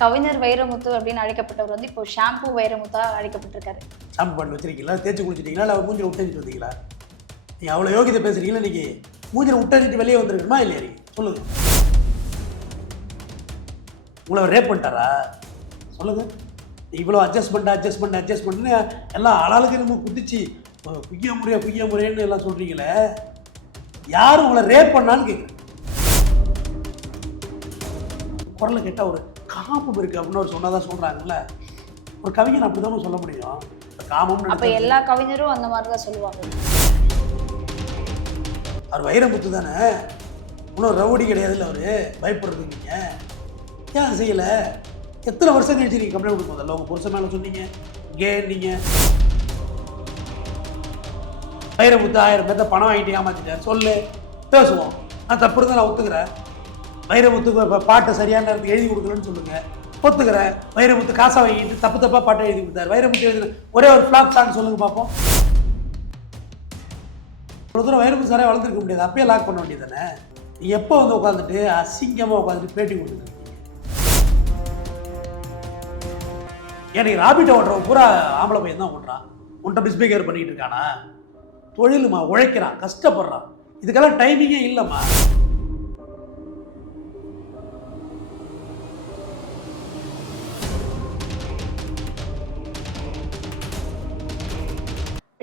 கவிஞர் வைரமுத்து அப்படின்னு அழைக்கப்பட்டவர் வந்து இப்போ ஷாம்பு வைரமுத்தா அழைக்கப்பட்டிருக்காரு. ஷாம்பு பண்ணி வச்சிருக்கீங்களா? தேய்ச்சி குளிச்சிட்டீங்களா? இல்லை மூஞ்சில் விட்டு வந்தீங்களா? நீங்கள் அவ்வளோ யோகிதை பேசுறீங்களா இன்னைக்கு? மூஞ்சில் விட்டு வெளியே வந்துருக்கணுமா இல்லையா நீங்கள் சொல்லுங்க. உங்களை ரேப் பண்ணிட்டாரா? சொல்லுங்க. இவ்வளோ அட்ஜஸ்ட்மெண்ட் அட்ஜஸ்ட்மெண்ட் அட்ஜஸ்ட்மெண்ட்னு எல்லாம் ஆளாளுக்கு நம்ம குதிச்சு குய்ய முறையா குய்ய முறையன்னு எல்லாம் சொல்கிறீங்களே யார் உங்களை ரேப் பண்ணான்னு கேட்குறேன் குரலை கேட்டால் ஒரு காமம் இருக்கு அப்படின்னு ஒரு சொன்னதான் சொல்றாங்கல்ல. ஒரு கவிஞன் அப்படி சொல்ல முடியும். காமம்னு அப்ப எல்லா கவிஞரும் அந்த மாதிரி தான் சொல்லுவாங்க. அவர் வைரமுத்து தானே இன்னும் ரவுடி கிடையாதுல்ல அவரு? பயப்படுறதுக்கு நீங்கள் ஏன் செய்யலை? எத்தனை வருஷம் கழிச்சு நீங்கள் கம்ப்ளைண்ட் கொடுக்க முதல்ல உங்கள் புருஷன் மேலே சொன்னீங்க. கே நீங்கள் வைரமுத்து ஆயிரம் பேர்த்த பணம் வாங்கிட்டு ஏமாத்திட்டேன் சொல்லு. பேசுவோம். நான் தப்பு இருந்தால் நான் ஒத்துக்கிறேன். வைரமுத்துக்கு இப்போ பாட்டை சரியான நேரத்துக்கு எழுதி கொடுக்கலன்னு சொல்லுங்கள் ஒத்துக்கிறேன் வைரமுத்து காசை வாங்கிட்டு தப்பு தப்பாக பாட்டை எழுதி கொடுத்தாரு. வைரமுத்து எழுதின ஒரே ஒரு ஃப்ளாப் சாங் சொல்லுங்க பார்ப்போம் ஒரு தூரம் வைரமுத்து சாரே வளர்ந்துருக்க முடியாது. அப்பயே லாக் பண்ண வேண்டியது தானே நீ எப்போ வந்து உட்காந்துட்டு அசிங்கமாக உட்காந்துட்டு பேட்டி கொடுத்துருக்கீங்க எனக்கு ராபிட்டை ஓட்டுறவன் பூரா ஆம்பளை பையன் தான் ஓட்டுறான். உன்ட்ட மிஸ்பிகேர் பண்ணிட்டு இருக்கானா? தொழிலுமா உழைக்கிறான். கஷ்டப்படுறான். இதுக்கெல்லாம் டைமிங்கே இல்லைம்மா.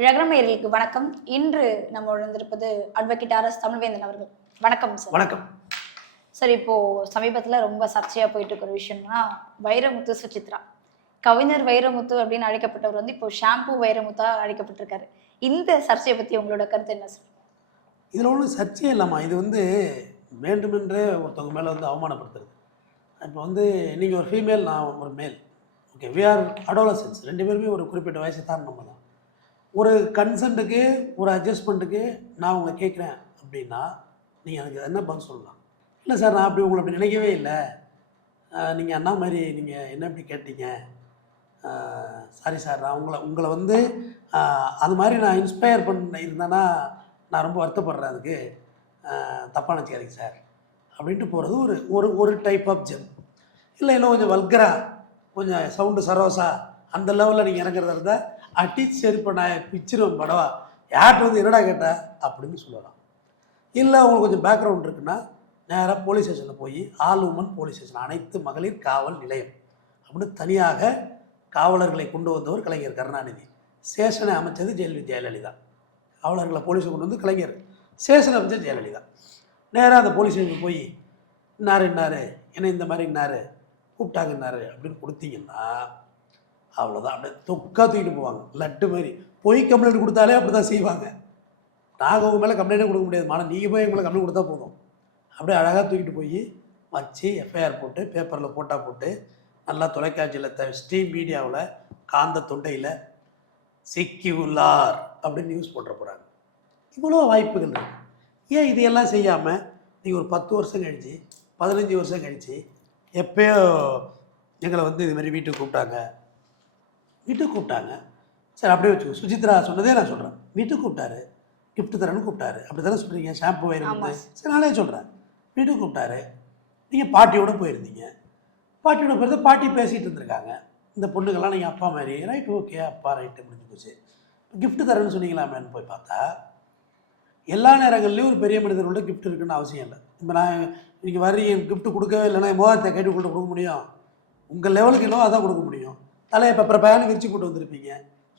ரகரமேரியலுக்கு வணக்கம். இன்று நம்ம உணர்ந்திருப்பது அட்வொகேட் ஆர் எஸ் தமிழ்வேந்தன் அவர்கள். வணக்கம் சார் வணக்கம். சார் இப்போ சமீபத்துல ரொம்ப சர்ச்சையா போயிட்டு இருக்கிற விஷயம்னா வைரமுத்து சுசித்ரா. கவிஞர் வைரமுத்து அப்படின்னு அழைக்கப்பட்டவர் வந்து இப்போ ஷாம்பு வைரமுத்தா அழைக்கப்பட்டிருக்காரு. இந்த சர்ச்சையை பத்தி உங்களோட கருத்து என்ன சார் இதில் ஒன்றும் சர்ச்சையே இல்லைம்மா. இது வந்து வேண்டுமென்றே ஒருத்தவங்க மேலே வந்து அவமானப்படுத்துறது. இப்போ வந்து நீங்கள் ஒரு ஃபீமேல் நான் ஒரு மேல் ஓகே வி ஆர் அடோலசன்ஸ் ரெண்டு பேருமே ஒரு குறிப்பிட்ட வயசை தான் நம்ம தான். ஒரு கன்சன்ட்டுக்கு ஒரு அட்ஜஸ்ட்மெண்ட்டுக்கு நான் உங்களை கேட்குறேன் அப்படின்னா நீங்கள் அதுக்கு என்ன பதில் சொல்லலாம்? இல்லை சார் நான் அப்படி உங்களை அப்படி நினைக்கவே இல்லை. நீங்கள் அண்ணா மாதிரி நீங்கள் என்ன இப்படி கேட்டீங்க? சாரி சார் நான் உங்களை உங்களை வந்து அது மாதிரி நான் இன்ஸ்பயர் பண்ண இருந்தேன்னா நான் ரொம்ப வருத்தப்படுறேன் அதுக்கு. தப்பாக நினச்சிக்காதீங்க சார் அப்படின்ட்டு போகிறது ஒரு ஒரு ஒரு டைப் ஆஃப் ஜெம் இல்லை இன்னும் கொஞ்சம் வல்கரா கொஞ்சம் சவுண்டு சரோசா அந்த லெவலில் நீங்கள் இறங்குறதா இருந்தால் அட்டி செருப்பை நான் படவா? யார்கிட்ட வந்து என்னடா கேட்டா? அப்படின்னு சொல்லலாம். இல்லை உங்களுக்கு கொஞ்சம் பேக்ரவுண்ட் இருக்குன்னா நேராக போலீஸ் ஸ்டேஷனில் போய் ஆல் உமன் போலீஸ் ஸ்டேஷன் அனைத்து மகளிர் காவல் நிலையம் அப்படின்னு தனியாக காவலர்களை கொண்டு வந்தவர் கலைஞர் கருணாநிதி. ஸ்டேஷனை அமைச்சது ஜெயலலிதா ஜெயலலிதா. காவலர்களை போலீஸை கொண்டு வந்து கலைஞர். ஸ்டேஷனை அமைச்சது ஜெயலலிதா. நேராக அந்த போலீஸ் ஸ்டேஷனுக்கு போய் இன்னாரு இன்னாரு என்ன இந்த மாதிரி இன்னாரு கூப்பிட்டாங்க இன்னாரு அப்படின்னு கொடுத்தீங்கன்னா அவ்வளோதான் அப்படியே தொக்கா தூக்கிட்டு போவாங்க. லட்டு மாதிரி. பொய் கம்ப்ளைண்ட் கொடுத்தாலே அப்படி தான் செய்வாங்க. நாங்கள் உங்கள் மேலே கம்ப்ளைண்டே கொடுக்க முடியாது. ஆனால் நீங்கள் போய் எங்களை கம்ப்ளைண்ட் கொடுத்தா போதும். அப்படியே அழகாக தூக்கிட்டு போய் வச்சு எஃப்ஐஆர் போட்டு பேப்பரில் போட்டா போட்டு நல்லா தொலைக்காட்சியில் த ஸ்ட்ரீம் மீடியாவில் காந்த தொண்டையில் சிக்கி உள்ளார் அப்படின்னு நியூஸ் போட்டுற போகிறாங்க இவ்வளோ வாய்ப்புகள் இருக்குது ஏன் இதையெல்லாம் செய்யாமல் நீங்கள் ஒரு பத்து வருஷம் கழிச்சு பதினஞ்சு வருஷம் கழிச்சு எப்பயோ எங்களை வந்து இதுமாரி வீட்டுக்கு கூப்பிட்டாங்க. வீட்டுக்கு கூப்பிட்டாங்க. சரி அப்படியே வச்சுக்கோ. சுசித்ரா சொன்னதே நான் சொல்கிறேன் வீட்டுக்கு கூப்பிட்டாரு. gift தரேன்னு கூப்பிட்டாரு. அப்படி தானே சொல்கிறீங்க ஷாம்பு. வயிறு சரி நானே சொல்கிறேன் வீட்டுக்கு கூப்பிட்டாரு. நீங்கள் பாட்டியோட போயிருந்தீங்க. பாட்டியோட போயிருந்த பாட்டி பேசிகிட்டு இருந்திருக்காங்க. இந்த பொண்ணுங்கெல்லாம் நீங்கள் அப்பா மாதிரி ரைட் ஓகே அப்பா ரைட்டு முடிஞ்சு போச்சு. gift தரேன்னு சொன்னீங்களாமேன்னு போய் பார்த்தா எல்லா நேரங்கள்லையும் ஒரு பெரிய மனிதர்களோட gift இருக்குன்னு அவசியம் இல்லை. இப்போ நான் நீங்கள் வர்றீங்க gift கொடுக்கவே இல்லைன்னா மோகத்தை கட்டி கொடுக்க முடியும். உங்கள் லெவலுக்கு என்னவோ அதான் கொடுக்க முடியும். தலையை பெப்பர் பயணம் விரிச்சு போட்டு வந்திருப்பீங்க.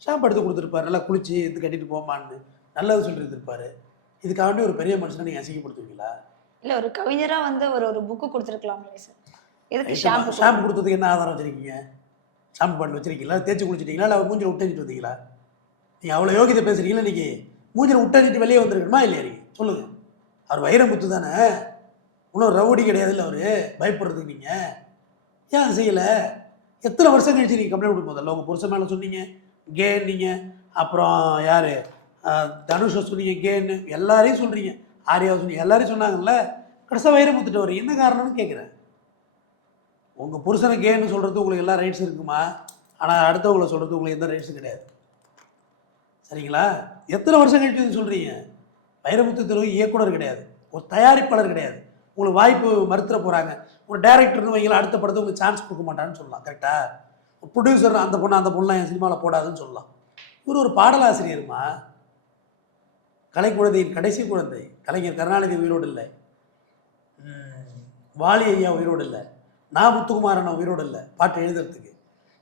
ஷாம்பு எடுத்து கொடுத்துருப்பாரு. நல்லா குளிச்சு இது கட்டிட்டு போமான்னு நல்லது சொல்லியிருந்திருப்பாரு இதுக்காண்டி ஒரு பெரிய மனுஷனை நீங்கள் அசிங்கப்படுத்துவீங்களா? இல்ல ஒரு கவிஞரா வந்து ஒரு ஒரு புக்கு கொடுத்துருக்கலாம்ல சார் எதுக்கு ஷாம்பு ஷாம்பு கொடுத்ததுக்கு என்ன ஆதாரம் வச்சிருக்கீங்க? ஷாம்பு பண்ணி வச்சிருக்கீங்களா? தேய்ச்சி குளிச்சிட்டீங்களா? இல்லை மூஞ்சில் விட்டஞ்சிட்டு வந்தீங்களா? நீங்கள் அவ்வளோ யோகிதை பேசுறீங்களா இன்னைக்கு? மூஞ்சில் விட்டஞ்சிட்டு வெளியே வந்திருக்கணுமா இல்லையா நீங்கள் சொல்லுங்கள் அவர் வைரமுத்து தானே? இன்னும் ரவுடி கிடையாதுல்ல அவர்? பயப்படுறதுக்கு நீங்கள் ஏன் செய்யலை? எத்தனை வருஷம் கழிச்சு நீங்கள் கம்ப்ளைண்ட் கொடுக்க முதல்ல உங்கள் புருஷன் மேலே சொன்னீங்க கேன்னீங்க அப்புறம் யார்? தனுஷை சொன்னீங்க கேன்னு எல்லாரையும் சொல்கிறீங்க ஆரியாவை சொன்னீங்க. எல்லாரையும் சொன்னாங்கல்ல? கடைசியாக வைரமுத்துட்டு வரீங்க என்ன காரணம்னு கேட்குறேன் உங்கள் புருஷனை கேன்னு சொல்கிறது உங்களுக்கு எல்லா ரைட்ஸ் இருக்குமா? ஆனால் அடுத்தவங்களை சொல்கிறது உங்களுக்கு எந்த ரைட்ஸும் கிடையாது. சரிங்களா? எத்தனை வருஷம் கழிச்சு சொல்கிறீங்க வைரமுத்து தெருவு இயக்குனர் கிடையாது. ஒரு தயாரிப்பாளர் கிடையாது. உங்களுக்கு வாய்ப்பு மறுத்துற போகிறாங்க ஒரு டேரக்டர்னு வைங்களா அடுத்த படத்தை உங்களுக்கு சான்ஸ் கொடுக்க மாட்டான்னு சொல்லலாம் கரெக்டாக ப்ரொடியூசர் அந்த பொண்ணு அந்த பொண்ணு என் சினிமாவில் போடாதுன்னு சொல்லலாம். இவர் ஒரு பாடலாசிரியருமா? கலைக்குழந்தையின் கடைசி குழந்தை கலைஞர் கருணாநிதி உயிரோடு இல்லை. வாலி ஐயா உயிரோடு இல்லை. நான் முத்துக்குமாரன் உயிரோடு இல்லை பாட்டு எழுதுறதுக்கு.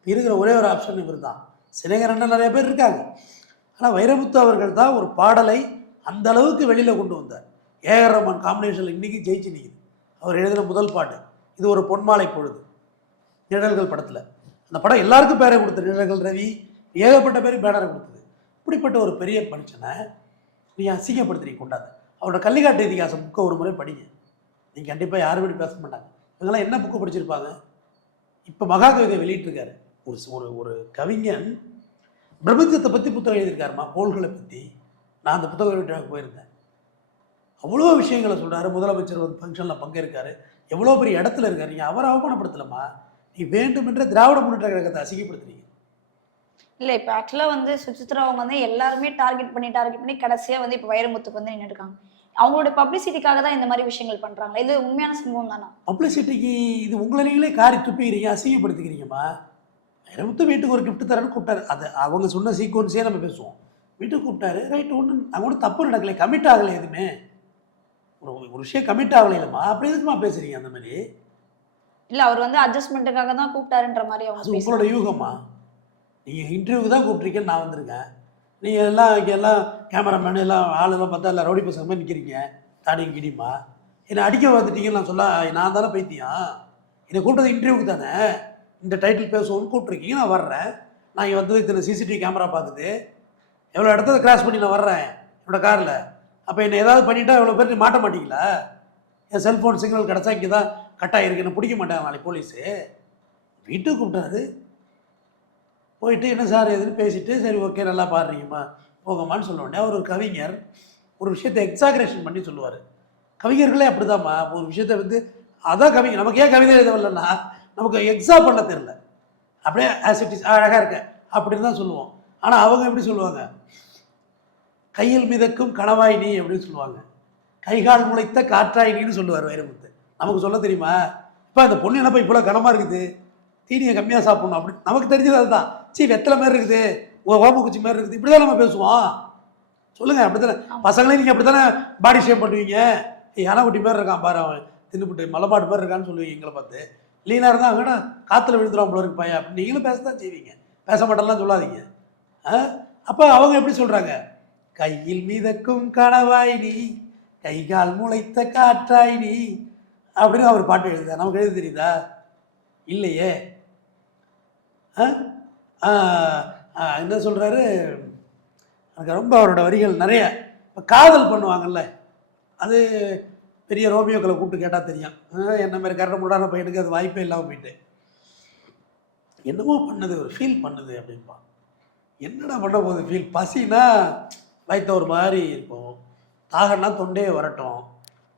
இருக்கிற ஒரே ஒரு ஆப்ஷன் இவர் தான் சிலைகரன் நிறைய பேர் இருக்காங்க. ஆனால் வைரமுத்து அவர்கள் தான் ஒரு பாடலை அந்த அளவுக்கு வெளியில் கொண்டு வந்தார். ஏஆர் ரஹ்மான் காம்பினேஷனில் இன்றைக்கி ஜெயிச்சு நிற்குது அவர் எழுதின முதல் பாட்டு. இது ஒரு பொன்மாலை பொழுது. நிழல்கள் படத்தில். அந்த படம் எல்லாருக்கும் பேரை கொடுத்தது. நிழல்கள் ரவி ஏகப்பட்ட பேருக்கு பேனரை கொடுத்தது. இப்படிப்பட்ட ஒரு பெரிய மனுஷனை நீ அசிங்கப்படுத்துறீங்க கொண்டாது. அவரோட கள்ளிக்காட்டு இதிகாசம் புக்கை ஒரு முறை படிங்க. நீங்கள் கண்டிப்பாக யாரும் வீடு பேச மாட்டாங்க. இவங்கெல்லாம் என்ன புக்கு படிச்சிருப்பாங்க இப்போ மகாகவிதை வெளியிட்டிருக்காரு. ஒரு ஒரு ஒரு கவிஞன் பிரபஞ்சத்தை பற்றி புத்தகம் எழுதியிருக்காருமா? கோள்களை பற்றி நான் அந்த புத்தகம் வெளியிட்டாக போயிருந்தேன். அவ்வளோ விஷயங்களை சொல்கிறாரு முதலமைச்சர் வந்து ஃபங்க்ஷனில் பங்கேற்காரு. எவ்வளோ பெரிய இடத்துல இருக்காரு. நீங்கள் அவரை அவமானப்படுத்தலம்மா. நீ வேண்டுமென்ற திராவிட முன்னேற்ற கழகத்தை அசிங்கப்படுத்துறீங்க. இல்ல இப்ப ஆக்சுவலா வந்து சுசித்ரா அவங்க வந்து எல்லாருமே டார்கெட் பண்ணி டார்கெட் பண்ணி கடைசியா வந்து இப்ப வைரமுத்துக்கு வந்து நின்னுட்டு இருக்காங்க அவங்களோட பப்ளிசிட்டிக்காக தான் இந்த மாதிரி விஷயங்கள் பண்றாங்க இது உண்மையான சம்பவம் தானா? பப்ளிசிட்டிக்கு இது உங்களை நீங்களே காரி துப்பிக்கிறீங்க அசிங்கப்படுத்திக்கிறீங்கம்மா. வைரமுத்து வீட்டுக்கு ஒரு gift தரேன்னு கூப்பிட்டாரு. அது அவங்க சொன்ன சீக்வன்ஸே நம்ம பேசுவோம். வீட்டுக்கு கூப்பிட்டாரு. ரைட்டு ஒன்று அங்கே ஒன்றும் தப்பு நடக்கலை. கமிட் ஆகலை எதுவுமே. ஒரு ஒரு விஷயம் கமிட் ஆகலைலம்மா அப்படி எதுக்குமா பேசுறீங்க அந்த மாதிரி? இல்ல அவர் வந்து அட்ஜஸ்ட்மெண்ட்டுக்காக தான் கூப்பிட்டாருன்ற மாதிரி அது அவங்க உங்களோட. யூகம்மா. நீங்கள் இன்டர்வியூக்கு தான் கூப்பிட்ருக்கேன்னு நான் வந்திருக்கேன். நீங்கள் எல்லாம் இங்கே எல்லாம் கேமராமேன் எல்லாம் ஆளெல்லாம் பார்த்தா எல்லாம் ரவுடி பசங்க மாதிரி நிற்கிறீங்க தாடி கிடிமா என்னை அடிக்க வந்துட்டீங்கன்னு நான் சொல்ல நான் தானே பைத்தியம். என்னை கூப்பிட்டது இன்டர்வியூக்கு தானே. இந்த டைட்டில் பேசுவோம்னு கூப்பிட்ருக்கீங்க நான் வர்றேன். நான் இங்கே வந்து இத்தனை சிசிடிவி கேமரா பார்க்குது எவ்வளோ இடத்துல கிராஸ் பண்ணி நான் வர்றேன்? என்னோட காரில் அப்போ என்னை ஏதாவது பண்ணிட்டா இவ்வளோ பேர் நீ மாட்ட மாட்டீங்களா? என் செல்ஃபோன் சிக்னல் கிடச்சா இங்கே தான் கட் ஆகிருக்கு என்ன பிடிக்க மாட்டாங்க நாளைக்கு போலீஸு வீட்டுக்கு கூப்பிட்டாரு. போயிட்டு என்ன சார் எதுன்னு பேசிட்டு சரி ஓகே நல்லா பாடுறீங்கம்மா. போங்கம்மான்னு சொல்ல உடனே அவர் ஒரு கவிஞர் ஒரு விஷயத்தை எக்ஸாகரேஷன் பண்ணி சொல்லுவார். கவிஞர்களே அப்படிதாம்மா. ஒரு விஷயத்தை வந்து அதான் கவிஞர். நமக்கு ஏன் கவிதை எழுத வரலன்னா நமக்கு எக்ஸா பண்ண தெரில அப்படியே ஆஸ் இட் இஸ் அழகாக இருக்க. அப்படின்னு தான் சொல்லுவோம். ஆனால் அவங்க எப்படி சொல்லுவாங்க? கையில் மிதக்கும் கணவாய் நீ அப்படின்னு சொல்லுவாங்க. கைகால் முளைத்த காற்றாய் நீன்னு சொல்லுவார் வைரமுத்து. நமக்கு சொல்ல தெரியுமா? இப்போ அந்த பொண்ணு என்னப்பா இவ்வளோ கனமாக இருக்குது? தீனியை கம்மியாக சாப்பிடணும் அப்படி நமக்கு தெரிஞ்சது அதுதான். சீ வெத்தலை மாதிரி இருக்குது. ஓ ஓமக்குச்சி மாதிரி இருக்குது. இப்படி தான் நம்ம பேசுவோம். சொல்லுங்கள் அப்படி தானே பசங்களே நீங்கள் அப்படி தானே பாடி ஷேப் பண்ணுவீங்க? ஏய், யானைக்குட்டி மாதிரி இருக்கான் பாரு அவன். தின்னுபிட்டு மலைமாட்டு மாதிரி இருக்கான்னு சொல்லுவீங்க எங்களை பார்த்து. லீனாக இருந்தால் வேணா காற்றுல விழுந்துடும் போல இருக்கு பையன். அப்படி நீங்களும் பேச தான் செய்வீங்க. பேச மாட்டேன்லாம் சொல்லாதீங்க. ஆ? அப்போ அவங்க எப்படி சொல்கிறாங்க கையில் மிதக்கும் கனவாய் நீ கைகால் முளைத்த காற்றாய் நீ அப்படின்னு அவர் பாட்டு எழுதுதா நமக்கு எழுத தெரியுதா? இல்லையே. ஆ? ஆ, ஆ, என்ன சொல்கிறாரு எனக்கு ரொம்ப அவரோட வரிகள் நிறைய. இப்போ காதல் பண்ணுவாங்கல்ல அது பெரிய ரோமியோக்களை கூப்பிட்டு கேட்டால் தெரியும். ஆ, என்ன மாதிரி கரட முடான பையனுக்கு அது வாய்ப்பே இல்லாமல் போயிட்டு. என்னமோ பண்ணுது ஒரு ஃபீல் பண்ணுது அப்படின்பா என்னடா பண்ண போகுது ஃபீல் பசினா வயிற்ற ஒரு மாதிரி இருக்கும் தாகம்னா தொண்டையே வரட்டும்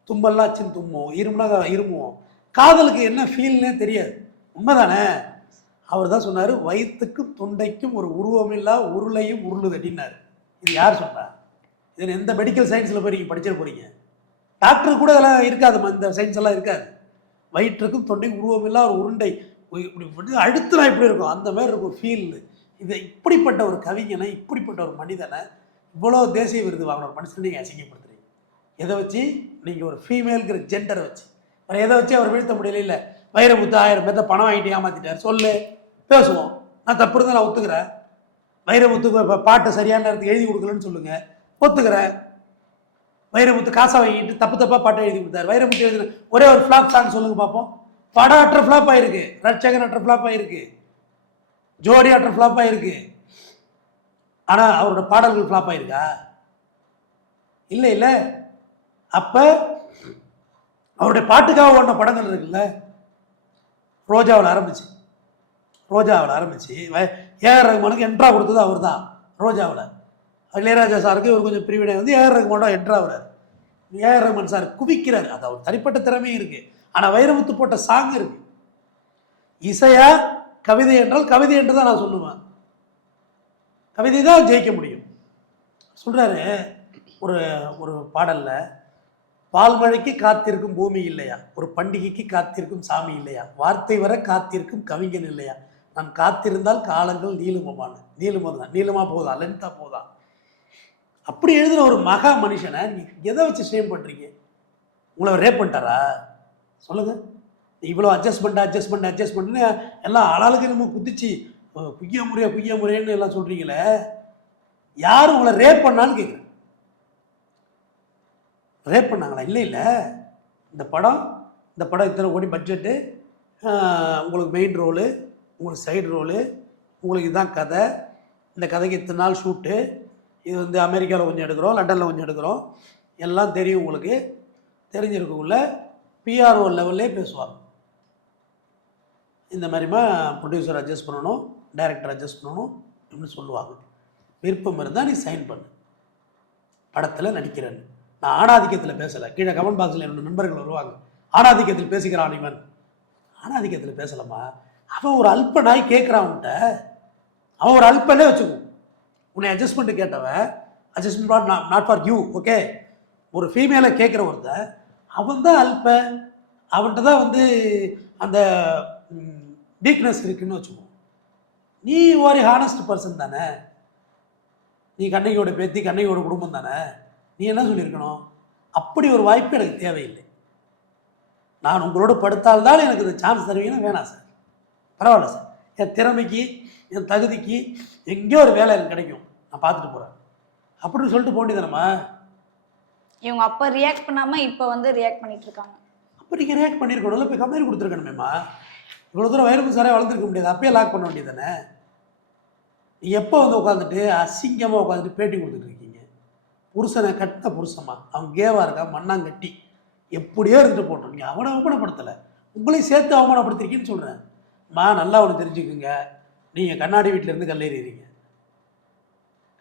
தும்பல்லாம் ஆச்சுன்னு தும்மும் இருமுனா இருமுவோம் காதலுக்கு என்ன ஃபீல்னே தெரியாது. உண்மைதானே? அவர் தான் சொன்னார் வயிற்றுக்கும் தொண்டைக்கும் ஒரு உருவமில்லா உருளையும் உருளுது அப்படின்னாரு. இது யார் சொன்னார் இது எந்த மெடிக்கல் சயின்ஸில் போய் நீங்கள் படிச்சிட போகிறீங்க டாக்டர் கூட அதெல்லாம் இருக்காது இந்த சயின்ஸ் எல்லாம் இருக்காது. வயிற்றுக்கும் தொண்டைக்கும் உருவமில்லா ஒரு உருண்டை. இப்படி இப்படி அழுத்தினா இப்படி இருக்கும்? அந்த மாதிரி இருக்கும் ஃபீல் இது இப்படிப்பட்ட ஒரு கவிஞனை இப்படிப்பட்ட ஒரு மனிதனை இவ்வளோ தேசிய விருது வாங்கின ஒரு மனுஷன் நீங்கள் அசிங்கப்படுத்துறீங்க. எதை வச்சு? நீங்கள் ஒரு ஃபீமேலுங்கிற ஜெண்டரை வச்சு. வேறு எதை வச்சு அவர் வீழ்த்த முடியல? இல்லை வைரமுத்து ஆயிரம் பேர்த்த பணம் வாங்கிட்டு ஏமாத்திட்டார். சொல்லு. பேசுவோம். நான் தப்பு இருந்தால் நான் ஒத்துக்கிறேன். வைரமுத்துக்கு இப்போ பாட்டை சரியான நேரத்துக்கு எழுதி கொடுக்கலன்னு சொல்லுங்கள் ஒத்துக்கிறேன். வைரமுத்து காசை வாங்கிட்டு தப்பு தப்பாக பாட்டை எழுதி கொடுத்தாரு. வைரமுத்து எழுதின ஒரே ஒரு ஃப்ளாப் சாங் சொல்லுங்கள் பார்ப்போம் படம் அற்ற ஃப்ளாப் ஆயிருக்கு. ரட்சகன் அற்ற ஃப்ளாப் ஆயிருக்கு. ஜோடி அற்ற ஃப்ளாப் ஆயிருக்கு. ஆனால் அவரோட பாடல்கள் ஃப்ளாப் ஆயிருக்கா? இல்லை இல்லை. அப்போ அவருடைய பாட்டுக்காக ஓடின படங்கள் இருக்குல்ல? ரோஜாவில் ஆரம்பிச்சு. ரோஜாவில் ஆரம்பிச்சு. ஏஆர் ரகுமானுக்கு என்ட்ரா கொடுத்தது அவர் தான் ரோஜாவில். இளையராஜா சாருக்கு இவர் கொஞ்சம் பிரிவினை வந்து ஏஆர் ரகுமானோட என்ட்ரா ஆகுறாரு ஏஆர் ரகுமான் சார் குவிக்கிறார். அது அவர் தனிப்பட்ட திறமையும் இருக்கு. ஆனால் வைரமுத்து போட்ட சாங் இருக்கு. இசையா கவிதை என்றால் கவிதை என்று தான் நான் சொல்லுவேன். கவிதை தான் ஜெயிக்க முடியும். சொல்கிறாரு ஒரு ஒரு பாடல்ல பால்மழைக்கு காத்திருக்கும் பூமி இல்லையா? ஒரு பண்டிகைக்கு காத்திருக்கும் சாமி இல்லையா? வார்த்தை வர காத்திருக்கும் கவிஞன் இல்லையா? நான் காத்திருந்தால் காலங்கள் நீளுமமான நீளுமதான் நீளமாக போதா லென்த்தாக போதா? அப்படி எழுதுன ஒரு மகா மனுஷனை நீங்கள் எதை வச்சு ஷேம் பண்ணுறீங்க உங்களை ரேப் பண்ணிட்டாரா? சொல்லுங்கள் இவ்வளோ அட்ஜஸ்ட்மெண்ட் அட்ஜஸ்ட்மெண்ட் அட்ஜஸ்ட்மெண்ட்னு எல்லாம் ஆளாளுக்கு நம்ம குதிச்சு குய்ய முறையா குய்ய முறையன்னு எல்லாம் சொல்றீங்களே? யார் உங்களை ரேப் பண்ணான்னு கேட்குறேன் ரேப் பண்ணாங்களா? இல்லை இல்லை. இந்த படம் இந்த படம் இத்தனை கோடி பட்ஜெட்டு உங்களுக்கு மெயின் ரோலு உங்களுக்கு சைடு ரோலு உங்களுக்கு இதுதான் கதை. இந்த கதைக்கு இத்தனை நாள் ஷூட்டு இது வந்து அமெரிக்காவில் கொஞ்சம் எடுக்கிறோம் லண்டனில் கொஞ்சம் எடுக்கிறோம். எல்லாம் தெரியும் உங்களுக்கு. தெரிஞ்சிருக்கக்குள்ள பிஆர்ஓ லெவல்லே பேசுவாங்க. இந்த மாதிரிமா ப்ரொடியூசர் அட்ஜஸ்ட் பண்ணணும். டைரக்டர் அட்ஜஸ்ட் பண்ணணும் அப்படின்னு சொல்லுவாங்க. விருப்பம் இருந்தால் நீ சைன் பண்ணு. படத்தில் நடிக்கிறேன்னு. நான் ஆணாதிக்கத்தில் பேசலை. கீழே கமெண்ட் பாக்ஸில் என்னோட நண்பர்கள் வருவாங்க. ஆணாதிக்கத்தில் பேசுகிறான் இவன். ஆணாதிக்கத்தில் பேசலம்மா. அவன் ஒரு அல்ப நாய் கேட்குறான் உன்ட்ட அவன் ஒரு அல்பனே வச்சுக்கோ. உன்னை அட்ஜஸ்ட்மெண்ட்டு கேட்டவன் adjustment not not not for you okay ஒரு ஃபீமேலை கேட்குற ஒருத்தன் அவன் தான் அல்ப. அவன்கிட்ட தான் வந்து அந்த வீக்னஸ் இருக்குன்னு வச்சுக்கோ. நீ ஒரு ஹானஸ்ட் பர்சன் தானே. நீ கண்ணகியோட பேத்தி கண்ணகியோட குடும்பம் தானே. நீ என்ன சொல்லியிருக்கணும்? அப்படி ஒரு வாய்ப்பு எனக்கு தேவையில்லை. நான் உங்களோட படுத்தால்தான் எனக்கு இந்த சான்ஸ் தருவீங்கன்னா வேணாம் சார். பரவாயில்ல சார். என் திறமைக்கு என் தகுதிக்கு எங்கேயோ ஒரு வேலை எனக்கு கிடைக்கும். நான் பார்த்துட்டு போகிறேன் அப்படின்னு சொல்லிட்டு போண்டிதானம்மா இவங்க அப்ப ரியாக்ட் பண்ணாம இப்ப வந்து ரியாக்ட் பண்ணிட்டு இருக்காங்க. அப்போ நீங்கள் ரியாக்ட் பண்ணியிருக்கணும்ல. இப்போ கம்ப்ளைண்ட் கொடுத்துருக்கணுமேம்மா. இவ்வளோ தூரம் வயிறு சாரே வளர்ந்துருக்க முடியாது. அப்பயே லாக் பண்ண வேண்டியதானே நீ எப்போ வந்து உட்காந்துட்டு அசிங்கமாக உட்காந்துட்டு பேட்டி கொடுத்துட்டு இருக்கீங்க? புருஷனை கட்டின புருஷமா அவன் கேவா இருக்கா? மண்ணாங்கட்டி. எப்படியோ இருந்துட்டு போட்டோம் நீங்கள் அவனை அவமானப்படுத்தலை. உங்களையும் சேர்த்து அவமானப்படுத்திருக்கீன்னு சொல்கிறேன் மா நல்லா அவனை தெரிஞ்சுக்குங்க. நீங்கள் கண்ணாடி வீட்டிலேருந்து கல்லேறிறீங்க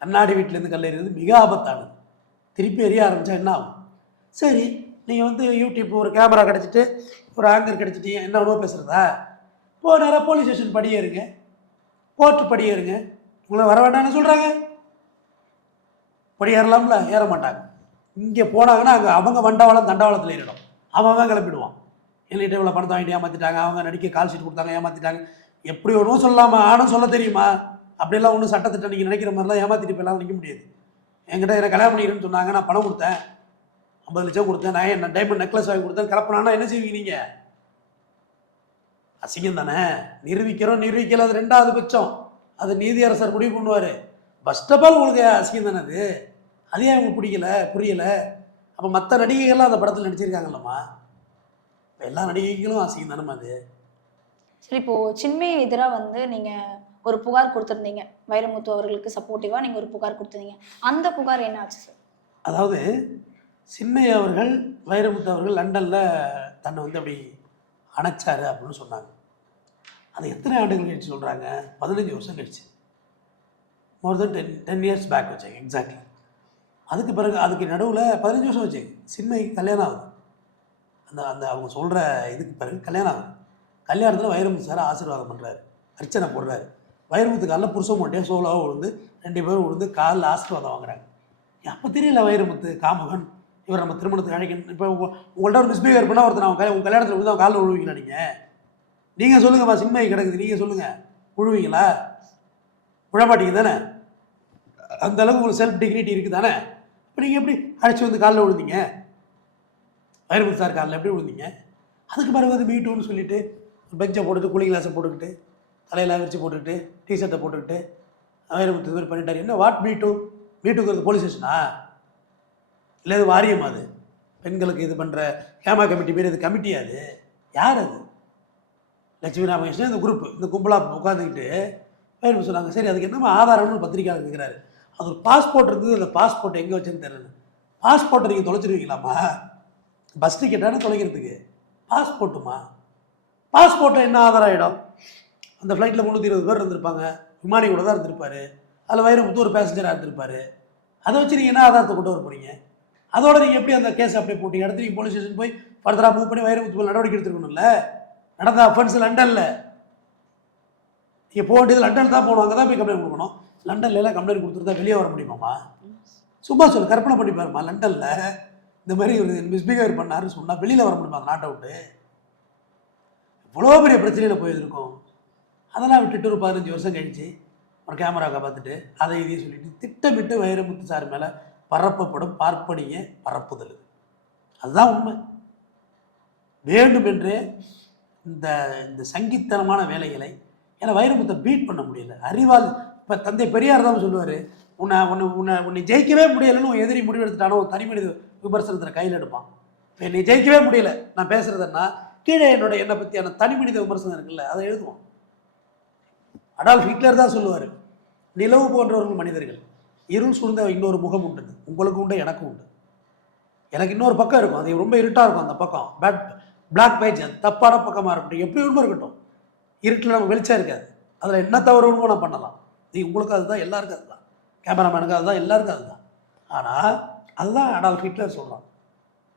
கண்ணாடி வீட்டிலேருந்து கல்லேறிறது மிக ஆபத்தானது. திருப்பி எரிய ஆரம்பித்தா என்ன ஆகும்? சரி நீங்கள் வந்து யூடியூப் ஒரு கேமரா கிடச்சிட்டு ஒரு ஆங்கர் கிடச்சிட்டீங்க என்ன ஒன்றும் பேசுகிறதா போ நேராக போலீஸ் ஸ்டேஷன் படியேறுங்க. கோர்ட்டு படியேறுங்க. உங்களை வர வேண்டாம்னு சொல்கிறாங்க படியேறலாம்ல ஏற மாட்டாங்க. இங்கே போனாங்கன்னா அங்கே அவங்க வண்டவாளம் தண்டவாளத்தில் ஏறிடும். அவன் அவன் கிளம்பிடுவான். என்கிட்ட இவ்வளோ பணத்தை வாங்கிட்டு ஏமாற்றிட்டாங்க அவங்க நடிக்க கால் ஷீட் கொடுத்தாங்க ஏமாற்றிட்டாங்க எப்படி ஒன்றும் சொல்லாமா ஆனும் சொல்ல தெரியுமா? அப்படியெல்லாம் ஒன்றும் சட்டத்திட்டம் நீங்கள் நினைக்கிற மாதிரிலாம் ஏமாற்றிட்டு போயெல்லாம் நிற்க முடியாது. என்கிட்ட என்ன கல்யாணம் பண்ணிக்கிறேன்னு சொன்னாங்க நான் பணம் கொடுத்தேன். ஐம்பது லட்சம் கொடுத்தேன் நான் என்ன டைமண்ட் நெக்லஸ் வாங்கி கொடுத்தேன் கலப்பினான்னா என்ன செய்வீங்க நீங்கள் அசிங்கம் தானே நிரூபிக்கிறோம் நிரூபிக்கல அது ரெண்டாவது பட்சம். அது நீதியரசர் முடிவு பண்ணுவார். ஃபர்ஸ்ட் ஆஃப் ஆல் உங்களுக்கு அசிங்கம் தானே அது அது ஏன் உங்களுக்கு பிடிக்கல? புரியல? அப்போ மற்ற நடிகைகள்லாம் அந்த படத்தில் நடிச்சிருக்காங்கல்லம்மா. இப்போ எல்லா நடிகைகளும் அசிங்கம் தானேம்மா அது? சரி இப்போ சின்மய எதிரா வந்து நீங்க ஒரு புகார் கொடுத்திருந்தீங்க. வைரமுத்து அவர்களுக்கு சப்போர்ட்டிவா நீங்க ஒரு புகார் கொடுத்திருந்தீங்க. அந்த புகார் என்ன ஆச்சு சார் அதாவது சின்னையா அவர்கள் வைரமுத்து அவர்கள் லண்டனில் தன்னை வந்து அப்படி அணைச்சாரு அப்படின்னு சொன்னாங்க. அது எத்தனை ஆண்டுகள் கழிச்சு சொல்கிறாங்க பதினஞ்சு வருஷம் கழிச்சு. More then ten ten years back வச்சாங்க எக்ஸாக்ட்லி அதுக்கு பிறகு அதுக்கு நடுவில் பதினஞ்சு வருஷம் வச்சாங்க சின்மைக்கு கல்யாணம் ஆகுது. அந்த அந்த அவங்க சொல்கிற இதுக்கு பிறகு கல்யாணம் ஆகுது. கல்யாணத்தில் வைரமுத்து சார் ஆசீர்வாதம் பண்ணுறாரு அர்ச்சனை போடுறாரு. வைரமுத்து காலில் புருஷன் மட்டும் சோலாக விழுந்து ரெண்டு பேரும் விழுந்து காலில் ஆசீர்வாதம் வாங்குறாங்க. அப்போ தெரியல வைரமுத்து காமகன் இவர் நம்ம திருமணத்துக்கு அழைக்கணும். இப்போ உங்கள்ட்ட ஒரு மிஸ்பிஹேவ் பண்ணால் ஒருத்தர் அவன் உங்கள் கல்யாணத்தில் விழுந்து அவன் காலில் விழுவீங்களா நீங்கள் நீங்கள் சொல்லுங்கம்மா சிம்மை கிடக்குது நீங்கள் சொல்லுங்கள் விழுவீங்களா விழமாட்டீங்க தானே? அந்த அளவுக்கு உங்களுக்கு செல்ஃப் டிக்னிட்டி இருக்குது தானே இப்போ நீங்கள் எப்படி அழைச்சி வந்து காலில் விழுந்தீங்க? வைரமுத்து சார் காலில் எப்படி விழுந்தீங்க? அதுக்கு பிறகு வந்து மீட்டுன்னு சொல்லிட்டு பெஞ்சை போட்டுட்டு கூலிங் கிளாஸை போட்டுக்கிட்டு தலையில் வச்சு போட்டுக்கிட்டு டிஷர்ட்டை போட்டுக்கிட்டு வைரமுத்து இது மாதிரி பண்ணிட்டாரு. என்ன வாட் மீட்டு மீட்டுங்கிறது போலீஸ் ஸ்டேஷனா இல்லை இது வாரியம் அது? பெண்களுக்கு இது பண்ணுற ஹேமா கமிட்டி பேர் இது கமிட்டியா அது? யார் அது? லட்சுமி ராமகிருஷ்ணன் இந்த குரூப் இந்த கும்பலாக உட்காந்துக்கிட்டு பேர் சொன்னாங்க. சரி அதுக்கு என்னமா ஆதாரம்னு பத்திரிக்கையாளர் கேட்குறாரு அது ஒரு பாஸ்போர்ட் இருக்குது அந்த பாஸ்போர்ட் எங்கே வச்சுன்னு தெரியல. பாஸ்போர்ட்டை நீங்கள் தொலைச்சிருவீங்களாம்மா? பஸ் டிக்கெட்டான தொலைக்கிறதுக்கு? பாஸ்போர்ட்டுமா பாஸ்போர்ட்டில் என்ன ஆதாரம் ஆகிடும் அந்த ஃப்ளைட்டில் முந்நூற்றி இருபது பேர் இருந்திருப்பாங்க. விமானி கூட தான் இருந்திருப்பாரு. அதில் வைரமுத்து ஒரு பேசஞ்சராக இருந்திருப்பார். அதை வச்சு நீங்கள் என்ன ஆதாரத்தை கொண்டு வர போகிறீங்க அதோட நீங்கள் எப்படி அந்த கேஸ் அப்படியே போட்டீங்க? அடுத்து நீங்கள் போலீஸ் ஸ்டேஷன் போய் ஃபர்தராக மூவ் பண்ணி வைரமுத்து மேல நடவடிக்கை எடுத்துருக்கணும்ல? நடந்த அஃபென்ஸ் லண்டனில். நீங்கள் போக வேண்டியது லண்டன் தான் போகணும் அங்கே தான் போய் கம்ப்ளைண்ட் கொடுக்கணும். லண்டன்ல எல்லாம் கம்ப்ளைண்ட் கொடுத்துருந்தா வெளியே வர முடியுமாம்மா? சும்மா சொல்லு கற்பனை பண்ணி பாருமா லண்டனில் இந்த மாதிரி ஒரு மிஸ்பிஹேவ் பண்ணாருன்னு சொன்னால் வெளியில் வர முடியுமா அந்த நாட்டை விட்டு? இவ்வளோ பெரிய பிரச்சனையில் போயிருக்கோம் அதெல்லாம் விட்டுட்டு ஒரு பதினஞ்சு வருஷம் கழிச்சு ஒரு கேமராவை பார்த்துட்டு அதை இதையும் சொல்லிட்டு திட்டமிட்டு வைரமுத்து சார் மேலே பரப்பப்படும் பார்ப்பனிய பரப்புதல் அதுதான் உண்மை. வேண்டுமென்றே இந்த இந்த சங்கித்தனமான வேலைகளை ஏன்னா வைரமுத்தை பீட் பண்ண முடியல. அறிவால் இப்போ தந்தை பெரியார் தான் சொல்லுவார் உன்னை உன்னை உன்னை உன்னை ஜெயிக்கவே முடியலைன்னு உன் எதிரி முடிவெடுத்துட்டானோ தனி மனித விமர்சனத்தில் கையில் எடுப்பான். இப்போ என்னை ஜெயிக்கவே முடியல. நான் பேசுகிறதுன்னா கீழே என்னோட என்னை பற்றியான தனி மனித விமர்சனம் இருக்குல்ல அதை எழுதுவோம் அடால்ஃப் ஹிட்லர் தான் சொல்லுவார் நிலவு போன்றவர்கள் மனிதர்கள் இருள் சூழ்ந்த இன்னொரு முகம் உண்டு. உங்களுக்கு உண்டு எனக்கும் உண்டு. எனக்கு இன்னொரு பக்கம் இருக்கும். அது ரொம்ப இருட்டாக இருக்கும் அந்த பக்கம். பேட் பிளாக் பேஜ் அது தப்பான பக்கமாக இருக்கட்டும். எப்படி வேணுமோ இருக்கட்டும். இருட்டில் நம்ம வெளிச்சம் இருக்காது. அதில் என்ன தவறு வேணுமோ நான் பண்ணலாம். நீ உங்களுக்கு அதுதான் எல்லாருக்கும் அதுதான். கேமராமேனுக்கு அதுதான் எல்லாருக்கும் அதுதான். ஆனால் அதுதான் அடால் ஹிட்லர் சொல்கிறான்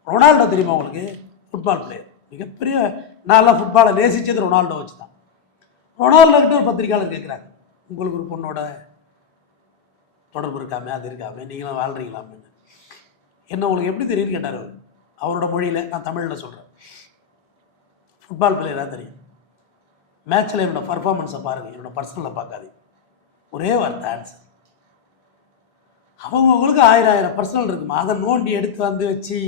ரொனால்டோ தெரியுமா உங்களுக்கு? ஃபுட்பால் பிளேயர் மிகப்பெரிய நான்லாம் ஃபுட்பாலை நேசித்தது ரொனால்டோ வச்சு தான். ரொனால்டோ கிட்ட ஒரு பத்திரிக்கையாளர் கேட்குறாங்க உங்களுக்கு ஒரு பொண்ணோட தொடர்பு இருக்காமே அது இருக்காமே நீங்களும் அப்படின்னு. என்ன உங்களுக்கு எப்படி தெரியும்னு கேட்டார் அவர். அவரோட மொழியில் நான் தமிழில் சொல்கிறேன் ஃபுட்பால் பிளேயராக தெரியும். மேட்ச்சில் என்னோட பர்ஃபார்மன்ஸை பாருங்கள் என்னோட பர்சனலில் பார்க்காதீங்க. ஒரே வார்த்தை ஆன்சர் அவங்கவுங்களுக்கு ஆயிரம் ஆயிரம் பர்சனல் இருக்குமா? அதை நோண்டி எடுத்து வந்து வச்சு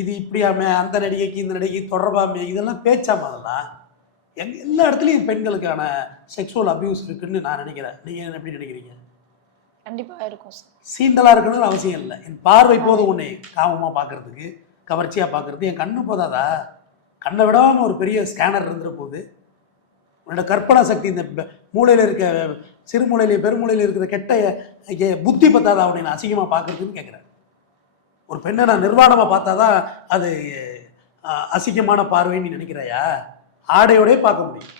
இது இப்படியாமே அந்த நடிகைக்கு இந்த நடிகைக்கு தொடர்பாமே இதெல்லாம் பேச்சாம அதெல்லாம் எங்க எல்லா இடத்துலையும் பெண்களுக்கான செக்ஷுவல் அபியூஸ் இருக்குன்னு நான் நினைக்கிறேன். நீங்கள் எப்படி நினைக்கிறீங்க? கண்டிப்பாக இருக்கும் சீண்டலாக இருக்கணும்னு அவசியம் இல்லை. என் பார்வை போதும் உன்னை காமமாக பார்க்கறதுக்கு கவர்ச்சியாக பார்க்கறது என் கண்ணு போதாதா? கண்ணை விடாமல் ஒரு பெரிய ஸ்கேனர் இருந்துற போது உன்னோட கற்பனா சக்தி இந்த மூளையில் இருக்க சிறுமூலையில் பெருமூலையில் இருக்கிற கெட்ட புத்தி பத்தாதா அவனை நான் அசிங்கமாக பார்க்கறதுன்னு கேட்குறேன் ஒரு பெண்ணை நான் நிர்வாணமாக பார்த்தா தான் அது அசிங்கமான பார்வைன்னு நீ நினைக்கிறையா? ஆடையோடே பார்க்க முடியும்.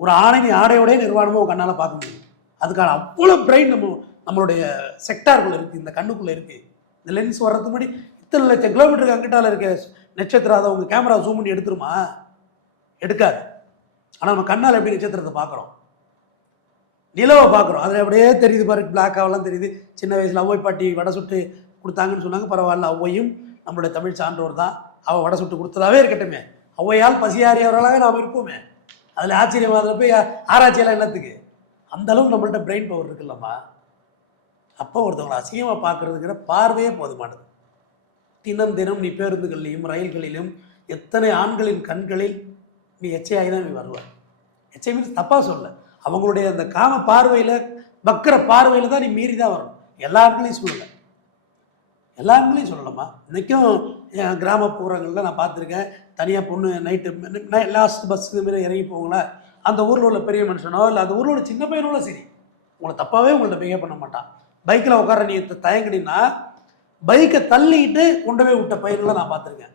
ஒரு ஆணை நீ ஆடையோடய நிர்வாணமாக உன் கண்ணால் பார்க்க முடியும். அதுக்கான அவ்வளோ பிரெயின் நம்ம நம்மளுடைய செக்டாருக்குள்ளே இருக்குது இந்த கண்ணுக்குள்ளே இருக்குது இந்த லென்ஸ் வர்றதுக்கு முன்னாடி இத்தனை லட்சம் கிலோமீட்டருக்கு அங்கிட்டால இருக்க நட்சத்திரம் அதை உங்கள் கேமரா ஜூம் பண்ணி எடுத்துருமா? எடுக்காது. ஆனால் நம்ம கண்ணால் எப்படி நட்சத்திரத்தை பார்க்குறோம்? நிலவை பார்க்குறோம். அதில் அப்படியே தெரியுது பாரு பிளாக்காவெல்லாம் தெரியுது. சின்ன வயசில் அவ்வை பாட்டி வடை சுட்டு கொடுத்தாங்கன்னு சொன்னாங்க. பரவாயில்ல அவ்வையும் நம்மளுடைய தமிழ் சான்றோர் தான். அவள் வடை சுட்டு கொடுத்ததாவே இருக்கட்டுமே. அவ்வையால் பசியாறியவர்களாக நாம் இருப்போமே. அதில் ஆச்சரியமாக போய் ஆராய்ச்சியெல்லாம் என்னத்துக்கு? அந்த அளவுக்கு நம்மள்ட்ட பிரெயின் பவர் இருக்குல்லம்மா அப்போ ஒருத்தவங்களை அசிங்கமாக பார்க்குறதுங்கிற பார்வையே போதுமானது. தினம் தினம் நீ பேருந்துகளிலும் ரயில்களிலும் எத்தனை ஆண்களின் கண்களில் நீ எச்சையாகி தான் நீ வருவார் எச்சை மீன்ஸ் தப்பாக சொல்ல. அவங்களுடைய அந்த காம பார்வையில் வக்கிற பார்வையில் தான் நீ மீறி தான் வரணும். எல்லா ஆண்களையும் சொல்லலை. எல்லா ஆண்களையும் சொல்லலாமா இன்றைக்கும் என் கிராமப்புறங்களில் நான் பார்த்துருக்கேன். தனியாக பொண்ணு நைட்டு லாஸ்ட் பஸ் இதுமாரி இறங்கி போங்களா அந்த ஊரில் உள்ள பெரிய மனுஷனோ இல்லை அந்த ஊரில் உள்ள சின்ன பையனோட சரி. உங்களை தப்பாகவே உங்கள்ட்ட பிஹேவ் பண்ண மாட்டான். பைக்கில் உட்கார நீ த- பைக்கை தள்ளிட்டு கொண்டு போய் விட்ட பயிர்களை நான் பார்த்துருக்கேன்.